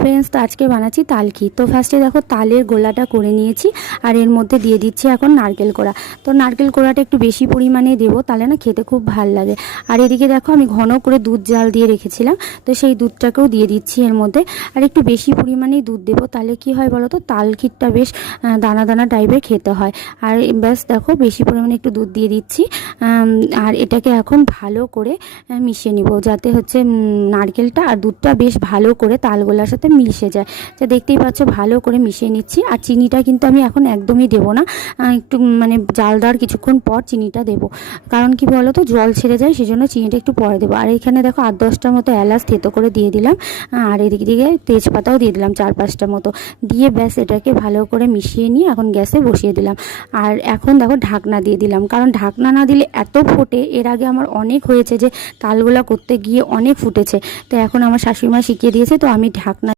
Friends, তো আজকে বানাচ্ছি তাল ক্ষীর। তো ফার্স্টে দেখো তালের গোলাটা করে নিয়েছি, আর এর মধ্যে দিয়ে দিচ্ছি এখন নারকেল কোড়া। তো নারকেল কোড়াটা একটু বেশি পরিমাণে দেবো, তাহলে না খেতে খুব ভাল লাগে। আর এদিকে দেখো আমি ঘন করে দুধ জাল দিয়ে রেখেছিলাম, তো সেই দুধটাকেও দিয়ে দিচ্ছি এর মধ্যে। আর একটু বেশি পরিমাণেই দুধ দেবো, তাহলে কি হয় বলো তো, তাল ক্ষীরটা বেশ দানা দানা টাইপের খেতে হয়। আর ব্যাস দেখো বেশি পরিমাণে একটু দুধ দিয়ে দিচ্ছি। আর এটাকে এখন ভালো করে মিশিয়ে নিব, যাতে হচ্ছে নারকেলটা আর দুধটা বেশ ভালো করে তালগোলার সাথে মিশে যায়। তো দেখতেই পাচ্ছ ভালো করে মিশিয়ে নিচ্ছি। আর চিনিটা কিন্তু আমি এখন একদমই দেবো না, একটু মানে জাল দেওয়ার কিছুক্ষণ পর চিনিটা দেবো। কারণ কি বলো তো, জল ছেড়ে যায়, সেজন্য চিনিটা একটু পরে দেবো। আর এখানে দেখো 8-10টার মতো এলাচ থেতো করে দিয়ে দিলাম, আর এদিকে দিকে তেজপাতাও দিয়ে দিলাম 4-5টা মতো দিয়ে, ব্যাস এটাকে ভালো করে মিশিয়ে নিয়ে এখন গ্যাসে বসিয়ে দিলাম। আর এখন দেখো ঢাকনা দিয়ে দিলাম, কারণ ঢাকনা না দিলে এত ফোটে। এর আগে আমার অনেক হয়েছে যে তালগোলা করতে গিয়ে অনেক ফুটেছে। তো এখন আমার শাশুড়ি মা শিখিয়ে দিয়েছে, তো আমি ঢাকনা